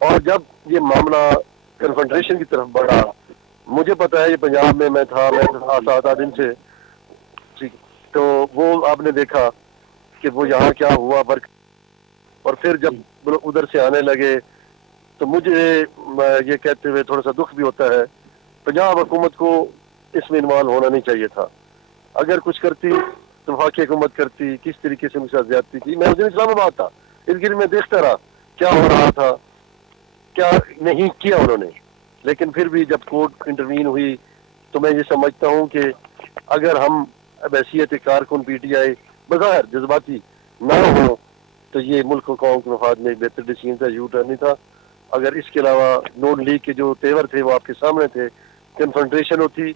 اور جب یہ معاملہ کنفنٹریشن کی طرف بڑھا، مجھے پتا ہے یہ پنجاب میں تھا 7 دن سے، تو وہ آپ نے دیکھا کہ وہ یہاں کیا ہوا برق، اور پھر جب ادھر سے آنے لگے تو مجھے یہ کہتے ہوئے تھوڑا سا دکھ بھی ہوتا ہے، پنجاب حکومت کو اس میں انوالو ہونا نہیں چاہیے تھا، اگر کچھ کرتی تو وفاقی حکومت کرتی، کس طریقے سے مجھ سے زیادتی کی، میں اس دن اسلام آباد تھا، اس گرد میں دیکھتا رہا کیا ہو رہا تھا، کیا نہیں کیا انہوں نے، لیکن پھر بھی جب کورٹ انٹروین ہوئی تو میں یہ سمجھتا ہوں کہ اگر ہم بحیثیت کارکن پی ٹی آئی بظاہر جذباتی نہ ہوں تو یہ ملک و قوم کے مفاد میں ایک بہتر ڈیسیجن تھا، یو ٹرن نہیں تھا۔ اگر اس کے علاوہ نون لیگ کے جو تیور تھے وہ آپ کے سامنے تھے، کنفرنٹریشن ہوتی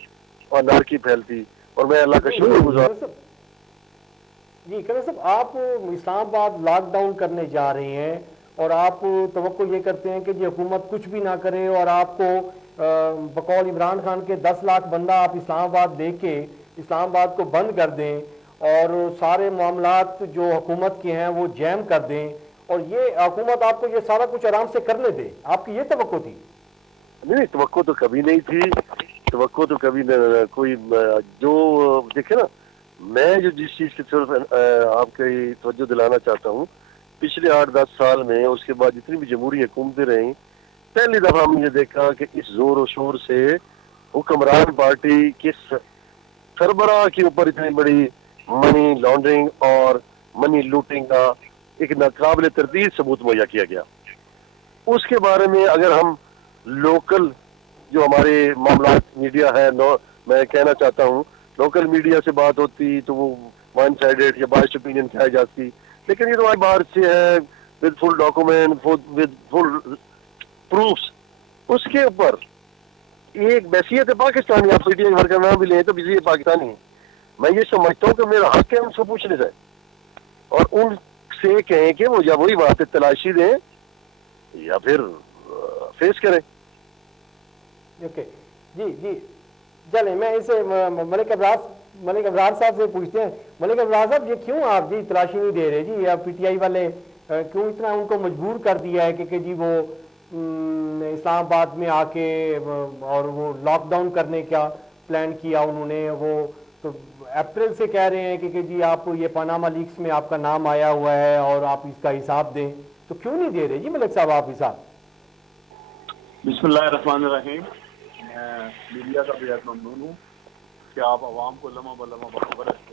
اور نارکی پھیلتی، اور میں اللہ کا شکر گزار۔ جی قدر صاحب، آپ اسلام آباد لاک ڈاؤن کرنے جا رہے ہیں اور آپ توقع یہ کرتے ہیں کہ جی حکومت کچھ بھی نہ کرے، اور آپ کو بقول عمران خان کے 10 لاکھ بندہ آپ اسلام آباد لے کے اسلام آباد کو بند کر دیں اور سارے معاملات جو حکومت کے ہیں وہ جیم کر دیں، اور یہ حکومت آپ کو یہ سارا کچھ آرام سے کرنے دے، آپ کی یہ توقع تھی؟ نہیں، توقع تو کبھی نہیں تھی، توقع تو کبھی کوئی جو دیکھے نا، میں جو جس چیز کی طرف آپ کی توجہ دلانا چاہتا ہوں، پچھلے 8-10 سال میں اس کے بعد جتنی بھی جمہوری حکومتیں رہیں، پہلی دفعہ ہم نے دیکھا کہ اس زور و شور سے حکمران پارٹی کے سربراہ کے اوپر اتنی بڑی منی لانڈرنگ اور منی لوٹنگ کا ایک ناقابل تردید ثبوت مہیا کیا گیا۔ اس کے بارے میں اگر ہم لوکل جو ہمارے معاملات میڈیا ہے، میں کہنا چاہتا ہوں لوکل میڈیا سے بات ہوتی تو وہ ون سائیڈڈ یا بائسڈ اوپینین کہی جاتی، لیکن یہ تو ہماری باہر سے ہے with full document with full proofs, اس کے اوپر ایک بحیثیت پاکستانی، آپ پی ٹی آئی کا نام بھی لیں تو بحیثیت پاکستانی ہے، میں یہ سمجھتا ہوں کہ میرا حق ہے ان سے پوچھنے سے، اور ان سے کہیں کہ وہ یا وہی بات تلاشی دیں یا پھر فیس کریں۔ اوکے جی جی، چلیں میں اسے ملک ابرار صاحب سے پوچھتے ہیں۔ ملک ابرار صاحب، یہ کیوں آپ جی تلاشی نہیں دے رہے جی؟ یا پی ٹی آئی والے کیوں اتنا ان کو مجبور کر دیا ہے کہ جی وہ اسلام آباد میں آ کے اور وہ لاک ڈاؤن کرنے کا پلان کیا انہوں نے؟ وہ تو اپریل سے کہہ رہے ہیں کہ جی آپ یہ پاناما لیکس میں آپ کا نام آیا ہوا ہے اور آپ اس کا حساب دیں، تو کیوں نہیں دے رہے جی ملک صاحب آپ حساب؟ بسم اللہ الرحمن الرحیم۔ میں میڈیا کا بےحد ممنون ہوں کہ آپ عوام کو لمحہ بلمحہ باخبر رکھتے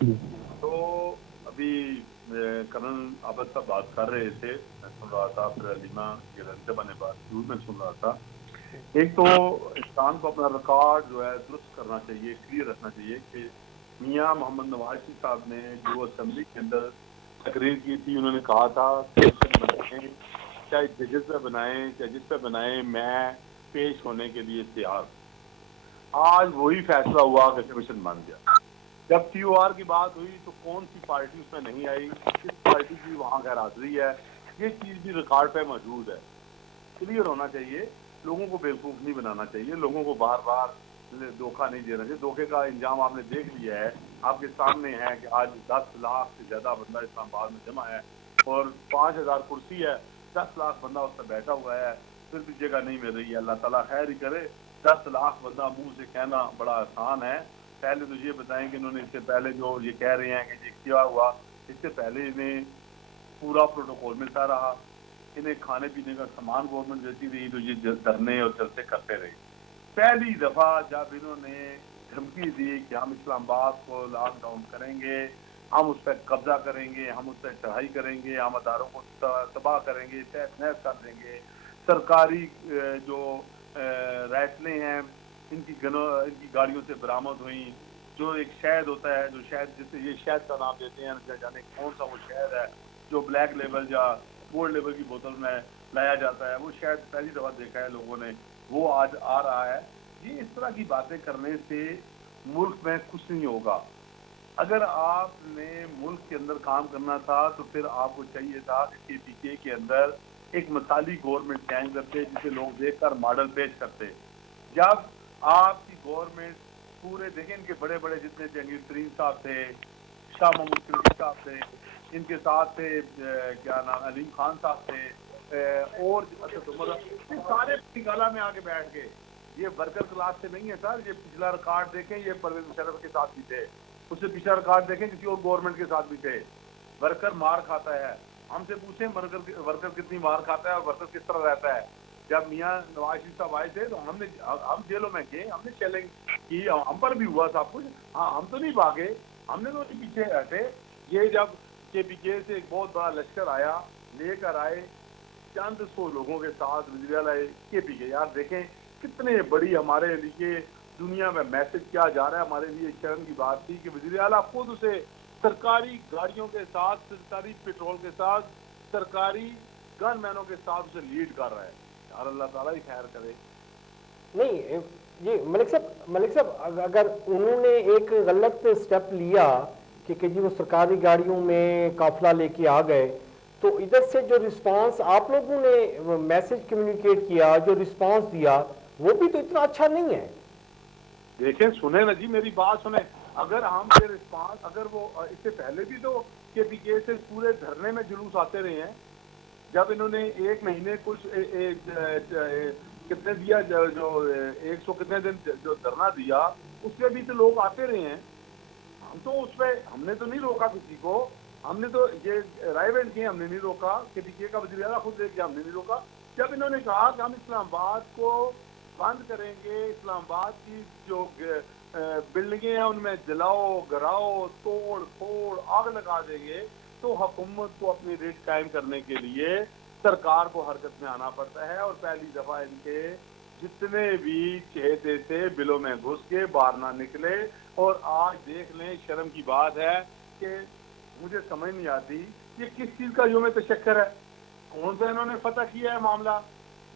ہیں۔ تو ابھی کرنل عابد صاحب بات کر رہے تھے، میں سن رہا تھا، پھر علیمہ صاحبہ نے بات ضرور میں سن رہا تھا۔ ایک تو انسان کو اپنا ریکارڈ جو ہے درست کرنا چاہیے، کلیئر رکھنا چاہیے کہ میاں محمد نواز شریف صاحب نے جو اسمبلی کے اندر تقریر کی تھی، انہوں نے کہا تھا کہ چاہے ججز پہ بنائیں چاہے جس پہ بنائیں، میں پیش ہونے کے لیے تیار ہوں۔ آج وہی فیصلہ ہوا کہ کمیشن بن گیا۔ جب ٹی او آر کی بات ہوئی تو کون سی پارٹی اس میں نہیں آئی، کس پارٹی کی وہاں غیر حاضری ہے، یہ چیز بھی ریکارڈ پہ موجود ہے۔ کلیئر ہونا چاہیے، لوگوں کو بیوقوف نہیں بنانا چاہیے، لوگوں کو بار بار دھوکہ نہیں دینا چاہیے۔ دھوکے کا انجام آپ نے دیکھ لیا ہے، آپ کے سامنے ہے کہ آج 10 لاکھ سے زیادہ بندہ اسلام آباد میں جمع ہے اور 5000 کرسی ہے، 10 لاکھ بندہ اس پہ بیٹھا ہوا ہے، پھر بھی جگہ نہیں مل رہی ہے۔ اللہ تعالیٰ خیر ہی کرے۔ 10 لاکھ بندہ منہ سے کہنا بڑا آسان ہے، پہلے تو یہ بتائیں کہ انہوں نے اس سے پہلے جو یہ کہہ رہے ہیں کہ یہ کیا ہوا، اس سے پہلے انہیں پورا پروٹوکول ملتا رہا، انہیں کھانے پینے کا سامان گورنمنٹ دیتی رہی تو یہ دھرنے اور جلسے کرتے رہے۔ پہلی دفعہ جب انہوں نے دھمکی دی کہ ہم اسلام آباد کو لاک ڈاؤن کریں گے، ہم اس پہ قبضہ کریں گے، ہم اس پہ چڑھائی کریں گے، ہم اداروں کو تباہ کریں گے، تحت نحس کر دیں گے، سرکاری جو رائفلیں ہیں ان کی گاڑیوں سے برآمد ہوئیں، جو ایک شہد ہوتا ہے، جو شہد جسے یہ شہد کا نام دیتے ہیں، جانے کون سا وہ شہد ہے جو بلیک لیبل یا گولڈ لیبل کی بوتل میں لایا جاتا ہے، وہ شہد پہلی دفعہ دیکھا ہے لوگوں نے، وہ آج آ رہا ہے۔ یہ اس طرح کی باتیں کرنے سے ملک میں کچھ نہیں ہوگا۔ اگر آپ نے ملک کے اندر کام کرنا تھا تو پھر آپ کو چاہیے تھا کہ کے پی کے کے اندر ایک مثالی گورنمنٹ قائم کرتے جسے لوگ دیکھ کر ماڈل پیش کرتے۔ جب آپ کی گورنمنٹ پورے دیکھیں، ان کے بڑے بڑے جتنے جہانگیر ترین صاحب تھے، شاہ محمود قریشی صاحب تھے، ان کے ساتھ تھے کیا نام علیم خان صاحب تھے، اور سارے نگالا میں آگے بیٹھ گئے. یہ ورکر کلاس سے نہیں ہے سر. یہ پچھلا ریکارڈ دیکھیں, یہ پرویز مشرف کے ساتھ بھی تھے, اس سے پچھلا ریکارڈ دیکھیں کسی اور گورنمنٹ کے ساتھ بھی تھے. ورکر مار کھاتا ہے. ہم سے پوچھیں ورکر کتنی مار کھاتا ہے اور ورکر کس طرح رہتا ہے. جب میاں نواز شریف صاحب آئے تھے تو ہم جیلوں میں گئے, ہم نے چیلنج کی, ہم پر بھی ہوا سب کچھ. ہاں, ہم تو نہیں بھاگے, ہم نے تو پیچھے ہٹے. یہ جب کے پی کے سے ایک بہت بڑا لشکر آیا, لے کر آئے چند سو لوگوں کے ساتھ وزیر اعلیٰ کے پی کے. یار دیکھیں کتنے بڑی ہمارے لیے دنیا میں میسج کیا جا رہا ہے. ہمارے لیے شرم کی بات تھی کہ وزیر اعلیٰ خود اسے سرکاری گاڑیوں کے ساتھ, سرکاری پیٹرول کے ساتھ, سرکاری گن مینوں کے ساتھ اسے لیڈ کر رہا ہے. یار اللہ تعالیٰ ہی خیر کرے. نہیں جی ملک صاحب اگر انہوں نے ایک غلط سٹیپ لیا کہ جی وہ سرکاری گاڑیوں میں قافلہ لے کے آ گئے, تو ادھر سے جو رسپانس آپ لوگوں نے میسج کمیونیکیٹ کیا, جو رسپانس دیا, وہ بھی تو اتنا اچھا نہیں ہے. دیکھیں سنیں نا جی, میری بات سنیں. اگر ہم یہ رسپانس, اگر وہ اس سے پہلے بھی تو کے پی کے سے پورے دھرنے میں جلوس آتے رہے ہیں. جب انہوں نے ایک مہینے کچھ کتنے دیا, جو 100 کتنے دن جو دھرنا دیا, اس پہ بھی تو لوگ آتے رہے ہیں. ہم تو اس پہ ہم نے تو نہیں روکا کسی کو. ہم نے تو یہ رائے وینٹ کیے, ہم نے نہیں روکا. کے پی کے کا وزیر اعلیٰ خود دیکھ کے ہم نے نہیں روکا. جب انہوں نے کہا کہ ہم اسلام آباد کو بند کریں گے, اسلام آباد کی جو بلڈنگیں ہیں ان میں جلاؤ گراؤ توڑ پھوڑ آگ لگا دیں گے, تو حکومت کو اپنی ریٹ قائم کرنے کے لیے سرکار کو حرکت میں آنا پڑتا ہے. اور پہلی دفعہ ان کے جتنے بھی چہتے تھے بلوں میں گھس کے باہر نہ نکلے. اور آج دیکھ لیں, شرم کی بات ہے کہ مجھے سمجھ نہیں آتی یہ کس چیز کا یوم تشکر ہے. کون سا انہوں نے فتح کیا ہے معاملہ؟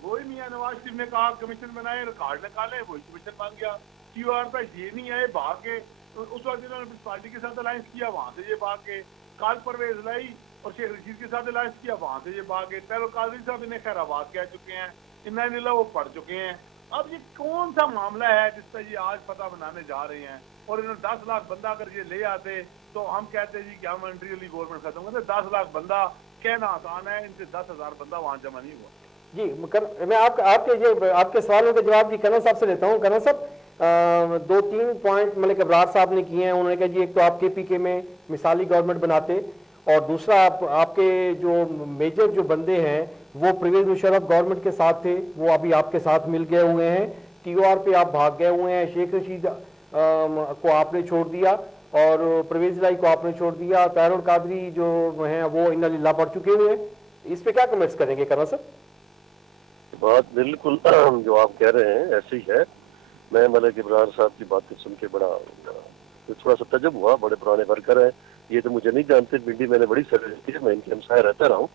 وہی میاں نواز شریف نے کہا کمیشن بنائے, ریکارڈ نکالے, وہی کمیشن بن گیا. کیو آر پہ یہ نہیں آئے, بھاگ کے. اس وقت انہوں نے پارٹی کے ساتھ الائنس کیا, وہاں سے یہ بھاگ کے. کال پرویز لائی اور شیخ رشید کے ساتھ الائنس کیا, وہاں سے یہ بھاگ گئے. تیرو قادری صاحب انہیں خیر آباد کہہ چکے ہیں, انہیں وہ پڑھ چکے ہیں. اب یہ کون سا معاملہ ہے جس سے یہ آج فتح بنانے جا رہے ہیں؟ اور انہوں 10 لاکھ بندہ اگر یہ لے آتے تو ہم کہتے جی کہ ہم انٹریلی گورنمنٹ ختم کرتے. 10 لاکھ بندہ کہنا آسان ہے, ان سے 10,000 بندہ وہاں جمع نہیں ہوا. جی میں آپ کے سوالوں کے جواب بھی کرنل صاحب سے لیتا ہوں. کرنل صاحب 2-3 پوائنٹ ملک ابرار صاحب نے کیے ہیں. انہوں نے کہا جی ایک تو آپ کے پی کے میں مثالی گورنمنٹ بناتے, اور دوسرا آپ کے جو میجر جو بندے ہیں وہ پرویز مشرف گورنمنٹ کے ساتھ تھے, وہ ابھی آپ کے ساتھ مل گئے ہوئے ہیں. ٹی او آر پہ آپ بھاگ گئے ہوئے ہیں. شیخ رشید کو آپ نے چھوڑ دیا اور پرویز الہی کو آپ نے چھوڑ دیا. طاہر القادری جو ہیں وہ انا للہ پڑھ چکے ہوئے ہیں. اس پہ کیا کمنٹس کریں گے کرنا صاحب؟ بات بالکل جو آپ کہہ رہے ہیں ایسے ہی ہے. میں ملک ابرار صاحب کی باتیں سن کے بڑا تھوڑا سا تعجب ہوا. بڑے پرانے ورکر ہیں, یہ تو مجھے نہیں جانتے. بنڈی میں نے بڑی سروس کی ہے, میں ان کے ہمسائے رہتا رہا ہوں,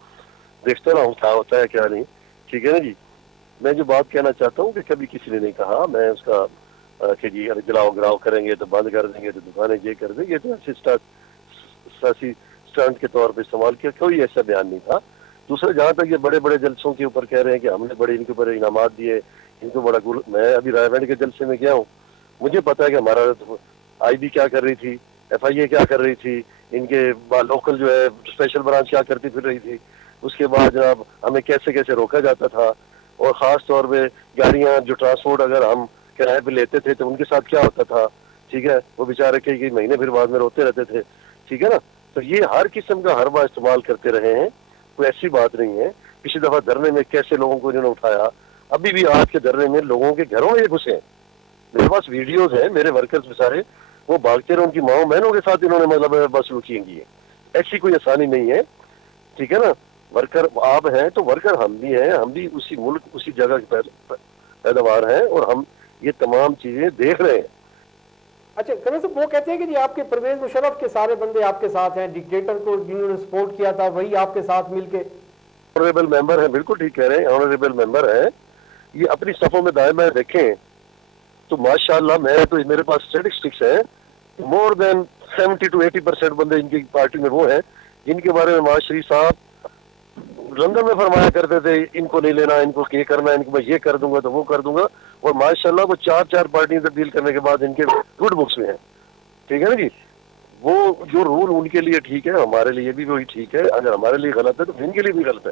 دیکھتا رہا ہوں کیا ہوتا ہے کیا نہیں. ٹھیک ہے نا جی. میں جو بات کہنا چاہتا ہوں کہ کبھی کسی نے نہیں کہا میں اس کا کہ جی جلاؤ گراؤ کریں گے تو بند کر دیں گے تو دکانیں یہ کر دیں گے, تو ایسے اسٹنٹ کے طور پہ استعمال کیا. کوئی ایسا بیان نہیں تھا. دوسرے جہاں تک یہ بڑے بڑے جلسوں کے اوپر کہہ رہے ہیں کہ ہم نے بڑے ان کے اوپر انعامات دیے, ان کو بڑا میں ابھی رائے وینڈ کے جلسے میں گیا ہوں, مجھے پتا ہے کہ ہمارا آئی بی کیا کر رہی تھی, ایف آئی اے کیا کر رہی تھی, ان کے لوکل جو ہے اسپیشل برانچ کیا کرتی پھر رہی تھی. اس کے بعد جناب ہمیں کیسے کیسے روکا جاتا تھا, اور خاص طور پہ گاڑیاں جو ٹرانسپورٹ اگر ہم کرائے پہ لیتے تھے تو ان کے ساتھ کیا ہوتا تھا. ٹھیک ہے, وہ بیچارے کئی مہینے پھر بعد میں روتے رہتے تھے. ٹھیک ہے نا. تو یہ ہر قسم کا حربہ استعمال کرتے رہے ہیں, کوئی ایسی بات نہیں ہے. پچھلی دفعہ دھرنے میں کیسے لوگوں کو انہوں نے اٹھایا, ابھی بھی آج کے دھرنے میں لوگوں کے گھروں میں یہ گھسے ہیں. میرے پاس ویڈیوز ہیں, میرے ورکرز سارے وہ بھاگتے رہے, ان کی ماؤں بہنوں کے ساتھ انہوں نے مطلب بس روکیاں کی ہے. ایسی کوئی آسانی نہیں ہے. ٹھیک ہے نا. ورکر آپ ہیں تو ورکر ہم بھی ہیں, ہم بھی اسی ملک اسی جگہ کے پیداوار ہیں, اور ہم یہ تمام چیزیں دیکھ رہے ہیں. اچھا کرنل صاحب, وہ کہتے ہیں کہ جی آپ کے پرویز مشرف کے سارے بندے آپ کے ساتھ ہیں, ڈکٹیٹر کو جنہوں نے سپورٹ کیا تھا وہی آپ کے ساتھ مل کے. آنریبل ممبر ہیں, بالکل ٹھیک کہہ رہے ہیں, آنریبل ممبر ہیں. یہ اپنی صفوں میں دائیں بائیں دیکھیں تو ماشاءاللہ میرے پاس اسٹیٹسٹکس ہیں, مور دین 70 to 80% بندے ان کی پارٹی میں وہ ہیں جن کے بارے میں نواز شریف صاحب لندن میں فرمایا کرتے تھے ان کو نہیں لینا, ان کو یہ کرنا, ان کو میں یہ کر دوں گا تو وہ کر دوں گا. اور ماشاءاللہ وہ 4 پارٹیاں تبدیل کرنے کے بعد ان کے گڈ بکس میں ہیں. ٹھیک ہے نا جی. وہ جو رول ان کے لیے ٹھیک ہے, ہمارے لیے بھی وہی ٹھیک ہے. اگر ہمارے لیے غلط ہے تو ان کے لیے بھی غلط ہے.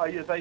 ISI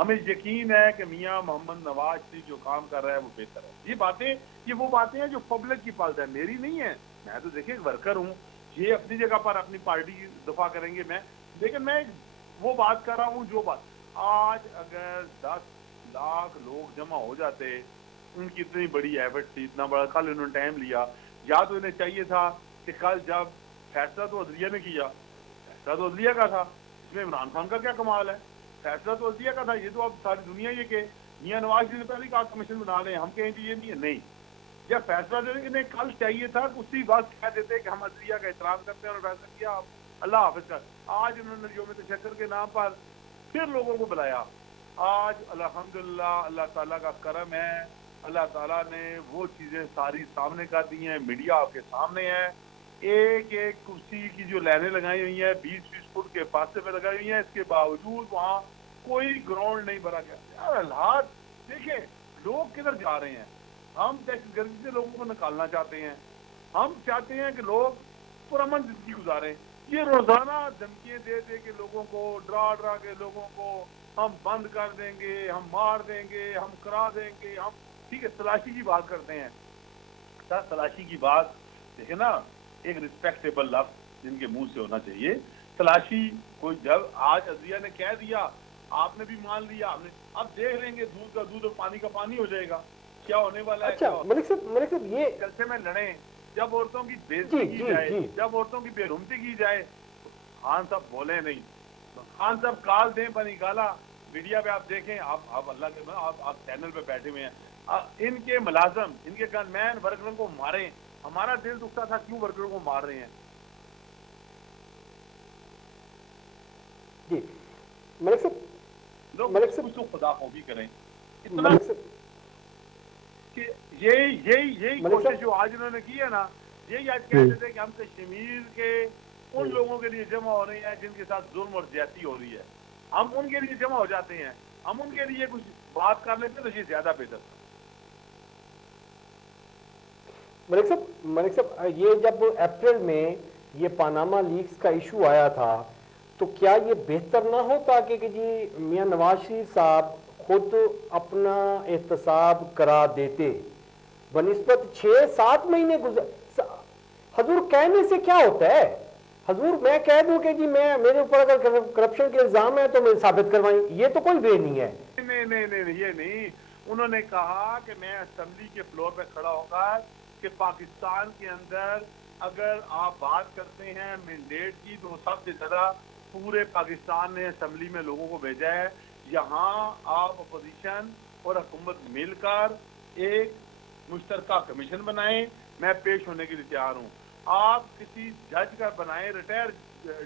ہمیں یقین ہے کہ میاں محمد نواز شریف جو کام کر رہا ہے وہ بہتر ہے. یہ وہ باتیں ہیں جو پبلک کی پالتا ہے, میری نہیں ہے. میں تو دیکھیں ایک ورکر ہوں, یہ اپنی جگہ پر اپنی پارٹی کی دفاع کریں گے, لیکن میں وہ بات کر رہا ہوں جو بات آج اگر 10 لاکھ لوگ جمع ہو جاتے, ان کی اتنی بڑی ایفٹ تھی, اتنا بڑا, کل انہوں نے ٹائم لیا, یا تو انہیں چاہیے تھا کہ کل جب فیصلہ تو عدلیہ نے کیا, فیصلہ تو عدلیہ کا تھا, اس میں عمران خان کا کیا کمال ہے, فیصلہ تو عدلیہ کا تھا. یہ تو اب ساری دنیا یہ کہ میاں نواز شریف نے پہلے کہا کمیشن بنا لیں, ہم کہیں یہ نہیں ہے. نہیں, جب فیصلہ دینے انہیں کل چاہیے تھا اسی وقت کہہ دیتے کہ ہم عدلیہ کا احترام کرتے ہیں اور فیصلہ کیا, اللہ حافظ کا. آج انہوں نے یوم تشکر کے نام پر پھر لوگوں کو بلایا. آج الحمدللہ اللہ تعالیٰ کا کرم ہے, اللہ تعالیٰ نے وہ چیزیں ساری سامنے کر دی ہیں, میڈیا آپ کے سامنے ہے. ایک ایک کرسی کی جو لائنیں لگائی ہوئی ہیں 20-20 فٹ کے فاصلے پہ لگائی ہوئی ہیں, اس کے باوجود وہاں کوئی گراؤنڈ نہیں بھرا گیا. یار حالات دیکھیں, لوگ کدھر جا رہے ہیں. ہم دہشت گردی سے لوگوں کو نکالنا چاہتے ہیں, ہم چاہتے ہیں کہ لوگ پرامن زندگی گزاریں. یہ روزانہ دھمکیاں دے دے کے لوگوں کو ڈرا کے لوگوں کو ہم بند کر دیں گے, ہم مار دیں گے, ہم کرا دیں گے, ہم ٹھیک ہے تلاشی کی بات کرتے ہیں. سر تلاشی کی بات دیکھیں نا, ایک ریسپیکٹیبل لفظ جن کے منہ سے ہونا چاہیے. تلاشی کوئی جب آج عدلیہ نے کہہ دیا, آپ نے بھی مان لیا, ہم نے اب دیکھ لیں گے, دودھ کا دودھ اور پانی کا پانی ہو جائے گا, کیا ہونے والا ہے. اچھا ملک صاحب یہ جلسے میں لڑیں, جب عورتوں کی بےعزتی کی جائے, جب عورتوں کی بے رحمتی کی جائے, خان صاحب بولے نہیں. خان صاحب کال دیں پر نکالا, میڈیا پہ آپ دیکھیں, آپ اللہ کے آپ چینل پہ بیٹھے ہوئے ہیں, ان کے ملازم, ان کے گن مین ورکروں کو ماریں. ہمارا دل دکھتا تھا کیوں ورکروں کو مار رہے ہیں. جی ملک صاحب کچھ تو خدا خوفی کریں. اتنا کہ یہی کوشش جو آج انہوں نے کی ہے نا, یہی آج کہتے تھے کہ ہم کشمیر کے ان لوگوں کے لیے جمع ہو رہے ہیں جن کے ساتھ ظلم اور زیادتی ہو رہی ہے, ہم ان کے لیے جمع ہو جاتے ہیں, ہم ان کے لیے کچھ بات کر لیتے تو یہ زیادہ بہتر تھا. ملک صاحب یہ جب اپریل میں یہ پاناما لیکس کا ایشو آیا تھا تو کیا یہ بہتر نہ ہوتا کہ جی میاں نواز شریف صاحب خود اپنا احتساب کرا دیتے بنسبت 6-7 مہینے حضور کہنے سے کیا ہوتا ہے. حضور میں کہہ دوں کہ جی میرے اوپر اگر کرپشن کے الزام ہے تو میں ثابت کروائیں, یہ تو کوئی وے نہیں ہے. نہیں یہ نہیں. انہوں نے کہا کہ میں اسمبلی کے فلور پہ کھڑا ہو کر کہ پاکستان کے اندر اگر آپ بات کرتے ہیں مینڈیٹ کی تو سب سے زیادہ پورے پاکستان نے اسمبلی میں لوگوں کو بھیجا ہے. یہاں آپ اپوزیشن اور حکومت مل کر ایک مشترکہ کمیشن بنائیں, میں پیش ہونے کے لیے تیار ہوں. آپ کسی جج کا بنائیں, ریٹائر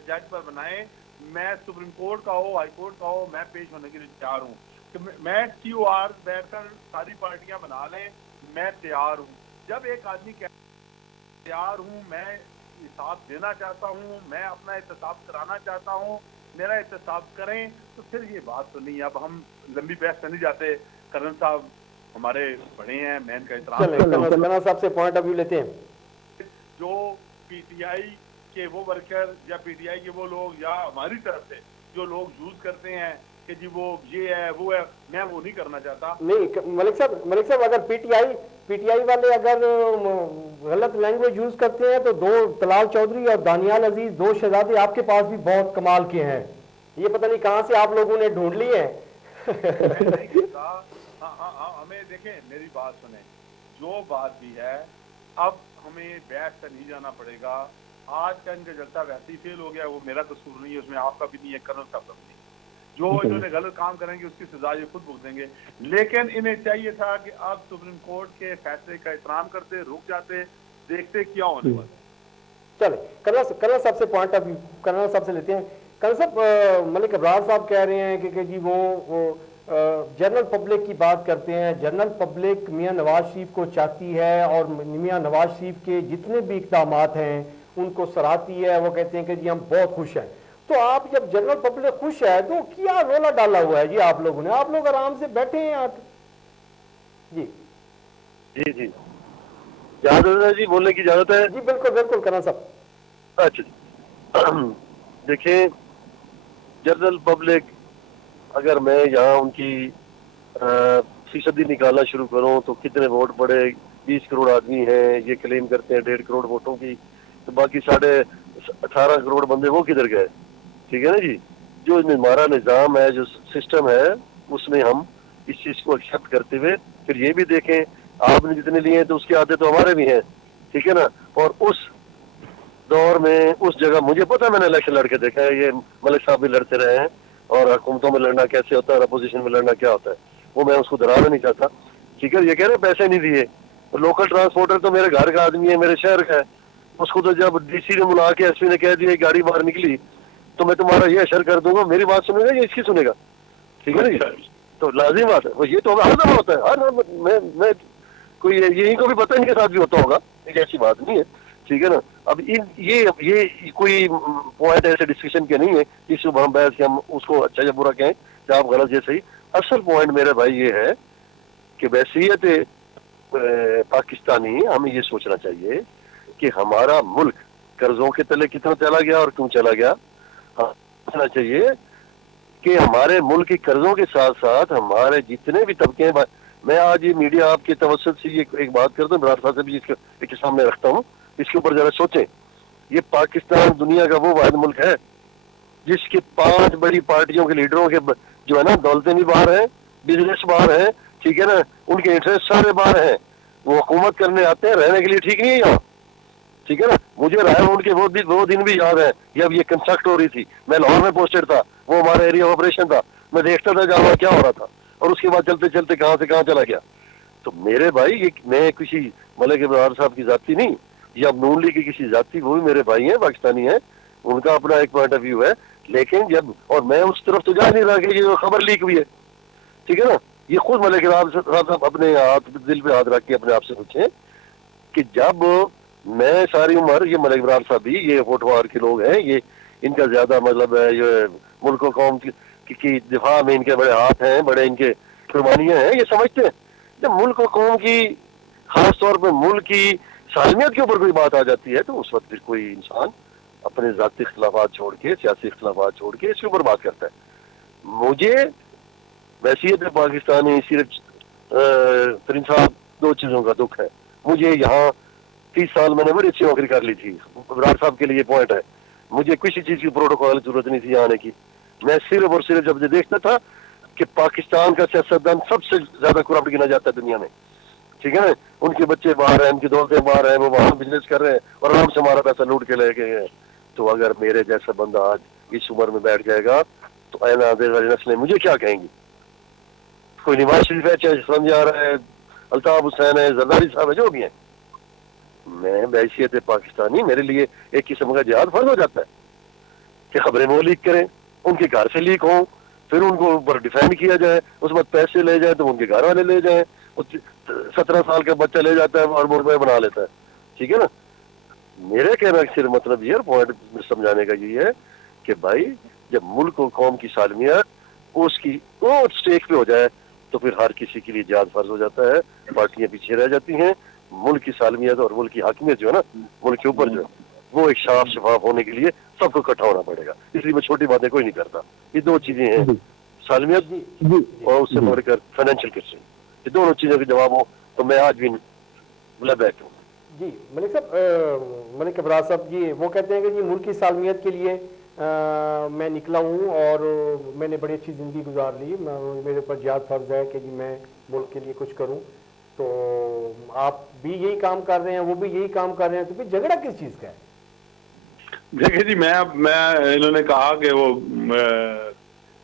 جج پر بنائیں, میں سپریم کورٹ کا ہو, ہائی کورٹ کا ہو, میں پیش ہونے کے لیے تیار ہوں. کہ میں TOR بیٹھ کر ساری پارٹیاں بنا لیں, میں تیار ہوں. جب ایک آدمی تیار ہوں, میں حساب دینا چاہتا ہوں, میں اپنا احتساب کرانا چاہتا ہوں, میرا احتساب کریں, تو پھر یہ بات تو نہیں. اب ہم لمبی بحث سے نہیں جاتے. کرن صاحب ہمارے بڑے ہیں, میں ان کا احترام کرن صاحب سے پوائنٹ آف ویو لیتے ہیں. جو PTI کے وہ ورکر یا PTI کے وہ لوگ یا ہماری طرف سے جو لوگ یوز کرتے ہیں کہ جی وہ یہ ہے وہ ہے, میں وہ نہیں کرنا چاہتا. نہیں ملک صاحب اگر PTI والے اگر غلط لینگویج یوز کرتے ہیں تو طلال چودھری اور دانیال عزیز 2 شہزادے آپ کے پاس بھی بہت کمال کے ہیں, یہ پتہ نہیں کہاں سے آپ لوگوں نے ڈھونڈ لی ہے. ہمیں دیکھیں, میری بات سنیں, جو بات بھی ہے اب ہمیں بحث سے نہیں جانا پڑے گا. آج کا ان کا جلسہ ویسے ہی فیل ہو گیا, وہ میرا قصور نہیں ہے, اس میں آپ کا بھی نہیں ہے, کرنل صاحب کا بھی نہیں. جو انہوں نے غلط کام کریں گے اس کی سزا یہ خود بھگتیں گے. لیکن انہیں چاہیے تھا کہ آپ سپریم کورٹ کے فیصلے کا احترام کرتے, رک جاتے, دیکھتے کیا ہونے والا. چلے کرنل صاحب سے پوائنٹ آف ویو کرنل صاحب سے لیتے ہیں. کرنل صاحب ملک ابرار صاحب کہہ رہے ہیں کہ جی وہ جنرل پبلک کی بات کرتے ہیں, جنرل پبلک میاں نواز شریف کو چاہتی ہے اور میاں نواز شریف کے جتنے بھی اقدامات ہیں ان کو سراہتی ہے. وہ کہتے ہیں کہ جی ہم بہت خوش ہیں. تو آپ جب جنرل پبلک خوش ہے تو کیا رولا ڈالا ہوا ہے جی آپ لوگوں نے؟ آپ لوگ آرام سے بیٹھے ہیں آپ. جی جی جی اجازت ہے جی, بولنے کی اجازت ہے؟ جی بالکل کرنا صاحب. اچھا دیکھیں, جنرل پبلک اگر میں یہاں ان کی فیصدی نکالنا شروع کروں تو کتنے ووٹ پڑے، 20 کروڑ آدمی ہیں، یہ کلیم کرتے ہیں 1.5 کروڑ ووٹوں کی، تو باقی 18.5 کروڑ بندے وہ کدھر گئے؟ ٹھیک ہے نا جی. جو ہمارا نظام ہے، جو سسٹم ہے، اس میں ہم اس چیز کو ایکسیپٹ کرتے ہوئے پھر یہ بھی دیکھیں آپ نے جتنے لیے ہیں تو اس کے آدھے تو ہمارے بھی ہیں. ٹھیک ہے نا. اور اس دور میں اس جگہ مجھے پتا، میں نے الیکشن لڑ کے دیکھا ہے، یہ ملک صاحب بھی لڑتے رہے ہیں، اور حکومتوں میں لڑنا کیسے ہوتا ہے اور اپوزیشن میں لڑنا کیا ہوتا ہے، وہ میں اس کو دہرانا نہیں چاہتا. ٹھیک ہے. یہ کہہ رہے پیسے نہیں دیے، لوکل ٹرانسپورٹر تو میرے گھر کا آدمی ہے، میرے شہر کا ہے، اس کو تو جب ڈی سی نے بلا کے ایس پی نے کہہ دیا گاڑی باہر نکلی تو میں تمہارا یہ اشر کر دوں گا، میری بات سنے گا یا اس کی سنے گا؟ ٹھیک ہے نا جی. تو لازم بات ہے، یہ تو ہر دفعہ ہوتا ہے، ہر میں کوئی یہی کو بھی پتہ ان کے ساتھ بھی ہوتا ہوگا، ایک ایسی بات نہیں ہے. ٹھیک ہے نا. اب یہ کوئی پوائنٹ ایسے ڈسکشن کے نہیں ہے جس کو ہم بحث کے ہم اس کو اچھا یا برا کہیں کہ آپ غلط یا صحیح. اصل پوائنٹ میرے بھائی یہ ہے کہ بحیثیت پاکستانی ہمیں یہ سوچنا چاہیے کہ ہمارا ملک قرضوں کے تلے کتنا چلا گیا اور کیوں چلا گیا. سوچنا چاہیے کہ ہمارے ملک کے قرضوں کے ساتھ ساتھ ہمارے جتنے بھی طبقے ہیں، میں آج یہ میڈیا آپ کے توسط سے یہ ایک بات کرتا ہوں، برار صاحب سے بھی اس کے سامنے رکھتا ہوں، اس کے اوپر ذرا سوچیں. یہ پاکستان دنیا کا وہ واحد ملک ہے جس کے 5 بڑی پارٹیوں کے لیڈروں کے جو ہے نا دولتیں بھی باہر ہیں، بزنس باہر ہیں. ٹھیک ہے نا. ان کے انٹرسٹ سارے باہر ہیں، وہ حکومت کرنے آتے ہیں، رہنے کے لیے ٹھیک نہیں ہے یہاں. ٹھیک ہے نا. مجھے رائے ان کے وہ دن بھی یاد ہے جب یہ کنسٹرکٹ ہو رہی تھی، میں لاہور میں پوسٹڈ تھا، وہ ہمارا ایریا آپریشن تھا، میں دیکھتا تھا جہاں کیا ہو رہا تھا، اور اس کے بعد چلتے چلتے کہاں سے کہاں چلا گیا. تو میرے بھائی یہ میں کسی ملک ابراہیم صاحب کی ذاتی نہیں یا نون لیگ کی کسی ذاتی، وہ بھی میرے بھائی ہیں، پاکستانی ہیں، ان کا اپنا ایک پوائنٹ آف ویو ہے. لیکن جب اور میں اس طرف تو جا نہیں رہا کہ یہ خبر لیک ہوئی ہے. ٹھیک ہے نا. یہ خود ملک ابراہیم صاحب اپنے ہاتھ دل پہ ہاتھ رکھ کے اپنے آپ سے پوچھیں کہ جب میں ساری عمر، یہ ملک ابراہیم صاحب بھی یہ ووٹوار کے لوگ ہیں، یہ ان کا زیادہ مطلب ہے، یہ ملک و قوم کی دفاع میں ان کے بڑے ہاتھ ہیں، بڑے ان کے قربانیاں ہیں، یہ سمجھتے ہیں جب ملک و قوم کی، خاص طور پہ ملک کی سالمیت کے اوپر کوئی بات آ جاتی ہے تو اس وقت پھر کوئی انسان اپنے ذاتی اختلافات چھوڑ کے، سیاسی اختلافات چھوڑ کے اس کے اوپر بات کرتا ہے. مجھے ویسیت پاکستانی صرف پرنس صاحب 2 چیزوں کا دکھ ہے. مجھے یہاں 30 سال میں نے بڑی اچھی نوکری کر لی تھی، ابرار صاحب کے لیے پوائنٹ ہے، مجھے کسی چیز کی پروٹوکول کی ضرورت نہیں تھی آنے کی. میں صرف اور صرف جب دیکھتا تھا کہ پاکستان کا سیاستدان سب سے زیادہ کرپٹ گنا جاتا ہے دنیا میں. ٹھیک ہے نا. ان کے بچے باہر ہیں، ان کی دولتیں باہر ہیں، وہ وہاں بزنس کر رہے ہیں اور آرام سے ہمارا پیسہ لوٹ کے لے گئے ہیں. تو اگر میرے جیسا بندہ آج اس عمر میں بیٹھ جائے گا تو آنے والی نسلیں مجھے کیا کہیں گی؟ کوئی نواز شریف ہے، چاہے سمجھا رہا ہے، الطاف حسین ہے، زرداری صاحب ہے، جو بھی ہیں، میں بحیثیت پاکستانی میرے لیے ایک قسم کا جہاد فرض ہو جاتا ہے کہ خبریں وہ لیک کریں، ان کے گھر سے لیک ہوں، پھر ان کو اوپر ڈیفینڈ کیا جائے، اس وقت پیسے لے جائیں تو ان کے گھر والے لے جائیں، 17 سال کا بچہ لے جاتا ہے اور روپے بنا لیتا ہے. ٹھیک ہے نا. میرے کہنا صرف مطلب یہ پوائنٹ سمجھانے کا یہ ہے کہ بھائی جب ملک و قوم کی سالمیت اس کی سٹیک پہ ہو جائے تو پھر ہر کسی کے لیے جہاد فرض ہو جاتا ہے. پارٹیاں پیچھے رہ جاتی ہیں. ملک کی سالمیت اور ملک کی حاکمیت جو ہے نا، ملک کے اوپر جو ہے، وہ ایک صاف شفاف ہونے کے لیے سب کو اکٹھا ہونا پڑے گا. اس لیے میں چھوٹی باتیں کوئی نہیں کرتا. یہ 2 چیزیں ہیں، سالمیت اور اس سے بڑھ کر فائنینشیل کرپشن. یہ دونوں چیزوں کے جواب ہو تو میں آج بھی بیٹھ ہوں. جی ملک صاحب، ملک ابراز صاحب جی وہ کہتے ہیں کہ جی ملک کی سالمیت کے لیے میں نکلا ہوں اور میں نے بڑی اچھی زندگی گزار لی، میرے اوپر جہاد فرض ہے کہ جی میں ملک کے لیے کچھ کروں. تو آپ بھی یہی کام کر رہے ہیں، وہ بھی یہی کام کر رہے ہیں، تو پھر جھگڑا کس چیز کا ہے؟ دیکھیں جی، میں انہوں نے کہا کہ وہ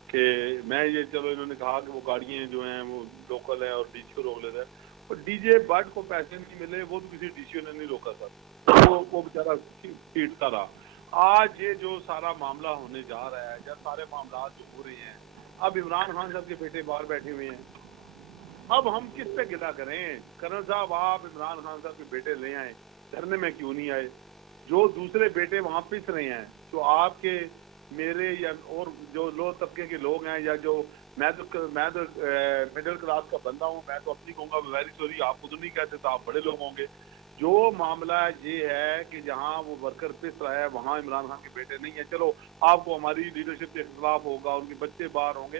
کہ میں یہ چلو انہوں نے کہا کہ وہ گاڑیاں جو ہیں وہ لوکل ہیں اور ڈی سی کو روک لیتا ہے، اور ڈی جے بٹ کو پیسے نہیں ملے، وہ بھی کسی ڈی سی نے نہیں روکا تھا، وہ بیچارہ پیٹتا رہا. آج یہ جو سارا معاملہ ہونے جا رہا ہے، یا سارے معاملات جو ہو رہے ہیں، اب عمران خان صاحب کے بیٹے باہر بیٹھے ہوئے ہیں، اب ہم کس پہ گلا کریں؟ کرنل صاحب آپ عمران خان صاحب کے بیٹے لے آئے، دھرنے میں کیوں نہیں آئے؟ جو دوسرے بیٹے وہاں پس رہے ہیں، جو آپ کے میرے یا اور جو لو طبقے کے لوگ ہیں، یا جو میں تو مڈل کلاس کا بندہ ہوں، میں تو اپنی کہوں گا ویری سوری، آپ کو تو نہیں کہتے تو آپ بڑے لوگ ہوں گے. جو معاملہ یہ ہے کہ جہاں وہ ورکر پس رہا ہے وہاں عمران خان کے بیٹے نہیں ہیں. چلو آپ کو ہماری لیڈرشپ کے خلاف ہوگا، ان کے بچے باہر ہوں گے،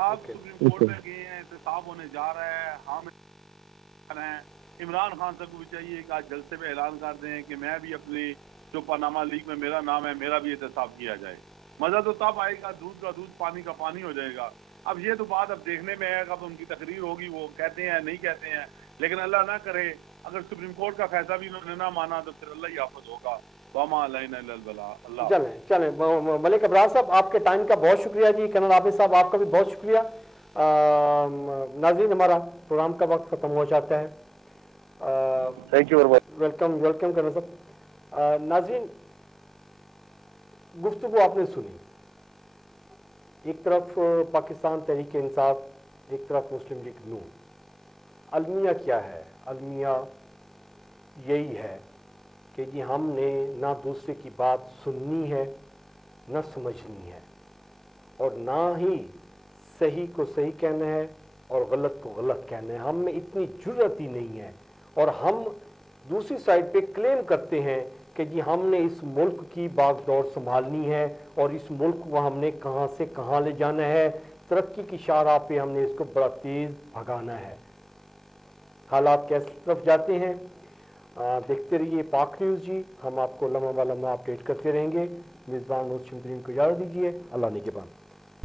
آپ سپریم کورٹ میں گئے ہیں، احتساب ہونے جا رہا ہے، ہم ہیں عمران خان صاحب کو بھی چاہیے کہ آج جلسے میں اعلان کر دیں کہ میں بھی اپنی جو پاناما لیگ میں میرا نام ہے، میرا بھی احتساب کیا جائے. مزہ تو تب آئے گا، دودھ کا دودھ پانی کا پانی ہو جائے گا. اب یہ تو بات اب دیکھنے میں ہے، اب ان کی تقریر ہوگی، وہ کہتے ہیں نہیں کہتے ہیں، لیکن اللہ نہ کرے اگر سپریم کورٹ کا فیصلہ بھی انہوں نے نہ مانا تو پھر اللہ ہی حافظ ہوگا. وما علینا الا البلاغ. اللہ چلیں ملک ابرار صاحب، آپ کے ٹائم کا بہت شکریہ جی. کنر عابد صاحب آپ کا بھی بہت شکریہ. ناظرین، ہمارا پروگرام کا وقت ختم ہو جاتا ہے. Thank you very much. Welcome کنر صاحب. ناظرین، گفتگو آپ نے سنی. ایک طرف پاکستان تحریک انصاف، ایک طرف مسلم لیگ نون. المیہ کیا ہے؟ المیہ یہی ہے کہ جی ہم نے نہ دوسرے کی بات سننی ہے، نہ سمجھنی ہے، اور نہ ہی صحیح کو صحیح کہنا ہے اور غلط کو غلط کہنا ہے. ہم میں اتنی جرأت ہی نہیں ہے. اور ہم دوسری سائڈ پہ کلیم کرتے ہیں کہ جی ہم نے اس ملک کی باغ دور سنبھالنی ہے اور اس ملک کو ہم نے کہاں سے کہاں لے جانا ہے، ترقی کی شاہراہ پہ ہم نے اس کو بڑا تیز بھگانا ہے. حالات کیس طرف جاتے ہیں دیکھتے رہیے پاک نیوز جی. ہم آپ کو لمحہ بہ لمحہ اپڈیٹ کرتے رہیں گے. میزبان نور شمدرین کو اجازت دیجیے. اللہ نگہبان.